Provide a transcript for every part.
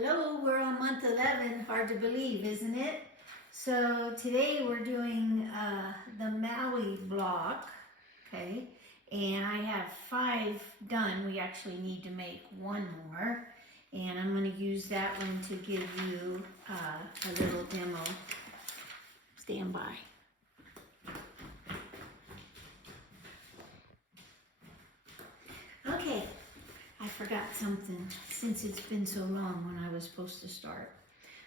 Hello, we're on month 11. Hard to believe, isn't it? So today we're doing the Maui block, okay? And I have 5 done. We actually need to make 1 more. And I'm going to use that one to give you a little demo. Stand by. Okay, I forgot something since it's been so long when I was supposed to start.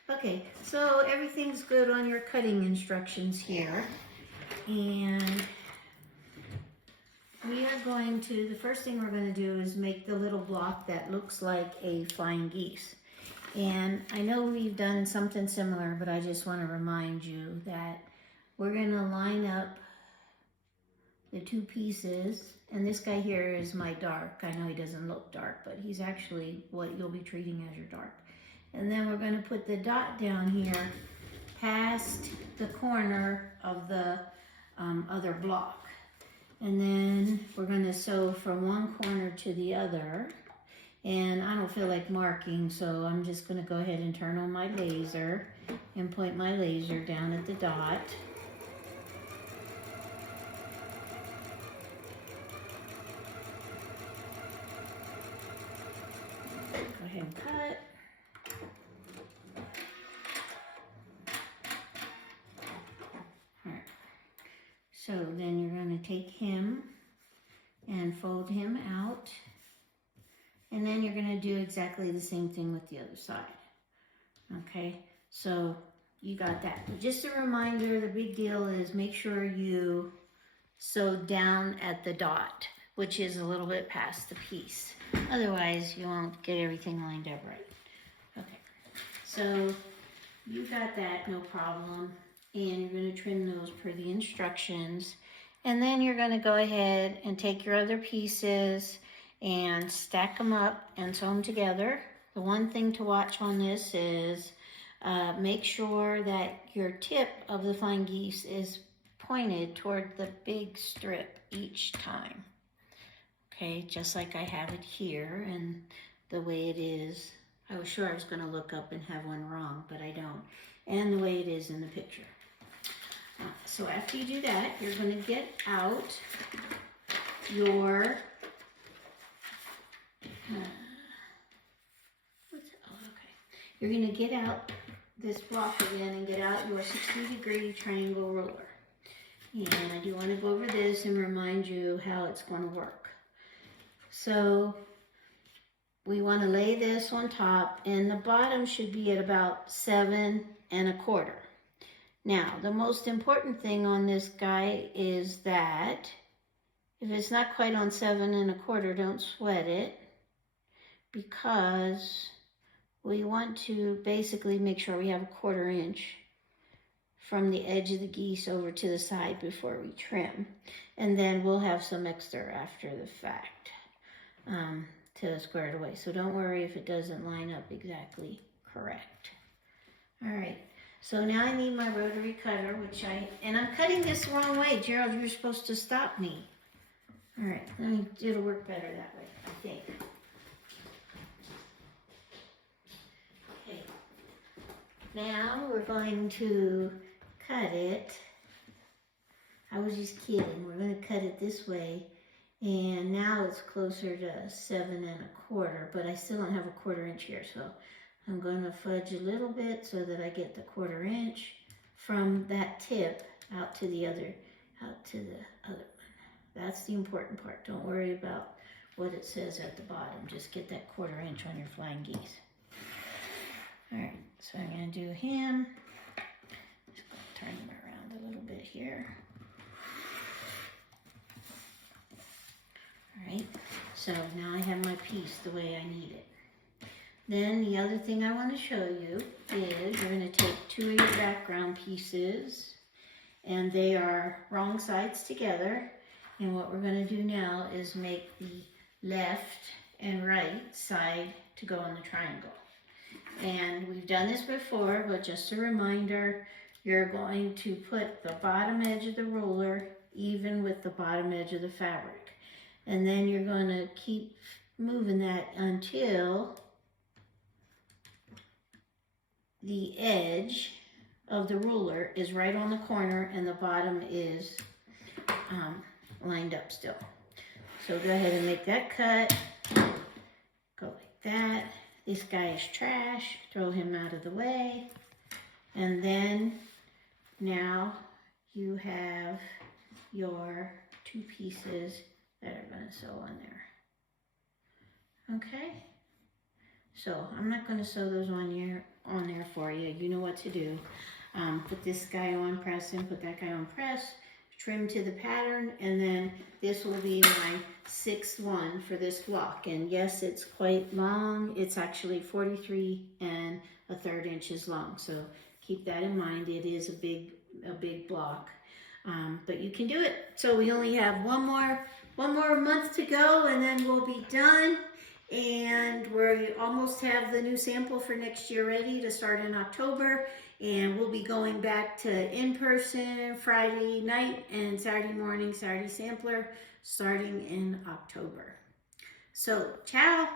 Okay, so everything's good on your cutting instructions here. And we are going to, the first thing we're going to do is make the little block that looks like a flying geese. And I know we've done something similar, but I just want to remind you that we're going to line up the 2 pieces. And this guy here is my dark. I know he doesn't look dark, but he's actually what you'll be treating as your dark. And then we're going to put the dot down here past the corner of the other block. And then we're going to sew from one corner to the other. And I don't feel like marking, so I'm just going to go ahead and turn on my laser and point my laser down at the dot. Go ahead and cut. So then you're going to take him and fold him out. And then you're going to do exactly the same thing with the other side. Okay, so you got that. But just a reminder, the big deal is make sure you sew down at the dot, which is a little bit past the piece. Otherwise, you won't get everything lined up right. Okay, so you got that, no problem. And you're going to trim those per the instructions. And then you're going to go ahead and take your other pieces and stack them up and sew them together. The one thing to watch on this is make sure that your tip of the flying geese is pointed toward the big strip each time. Okay, just like I have it here and the way it is. I was sure I was going to look up and have one wrong, but I don't. And the way it is in the picture. So after you do that, you're going to get out your You're going to get out this block again and get out your 60-degree triangle roller. And I do want to go over this and remind you how it's going to work. So we want to lay this on top, and the bottom should be at about 7 1/4. Now, the most important thing on this guy is that if it's not quite on 7 1/4, don't sweat it, because we want to basically make sure we have a 1/4 inch from the edge of the geese over to the side before we trim. And then we'll have some extra after the fact to square it away. So don't worry if it doesn't line up exactly correct. All right. So now I need my rotary cutter, and I'm cutting this the wrong way. Gerald, you're supposed to stop me. All right, it'll work better that way, I think. Okay, now we're going to cut it. I was just kidding. We're going to cut it this way, and now it's closer to 7 1/4, but I still don't have a 1/4 inch here, so I'm going to fudge a little bit so that I get the 1/4 inch from that tip out to the other one. That's the important part. Don't worry about what it says at the bottom. Just get that 1/4 inch on your flying geese. All right, so I'm going to do him. Just going to turn him around a little bit here. All right, so now I have my piece the way I need it. Then the other thing I want to show you is you're going to take 2 of your background pieces, and they are wrong sides together. And what we're going to do now is make the left and right side to go on the triangle. And we've done this before, but just a reminder, you're going to put the bottom edge of the roller even with the bottom edge of the fabric. And then you're going to keep moving that until the edge of the ruler is right on the corner and the bottom is lined up still. So go ahead and make that cut. Go like that. This guy is trash. Throw him out of the way. And then now you have your two pieces that are going to sew on there. Okay? So I'm not going to sew those on there for you. You know what to do. Put this guy on press and put that guy on press. Trim to the pattern, and then this will be my 6th one for this block. And yes, it's quite long. It's actually 43 1/3 inches long. So keep that in mind. It is a big block, but you can do it. So we only have one more month to go, and then we'll be done. And we almost have the new sample for next year ready to start in October. And we'll be going back to in-person Friday night and Saturday morning, Saturday sampler, starting in October. So, ciao.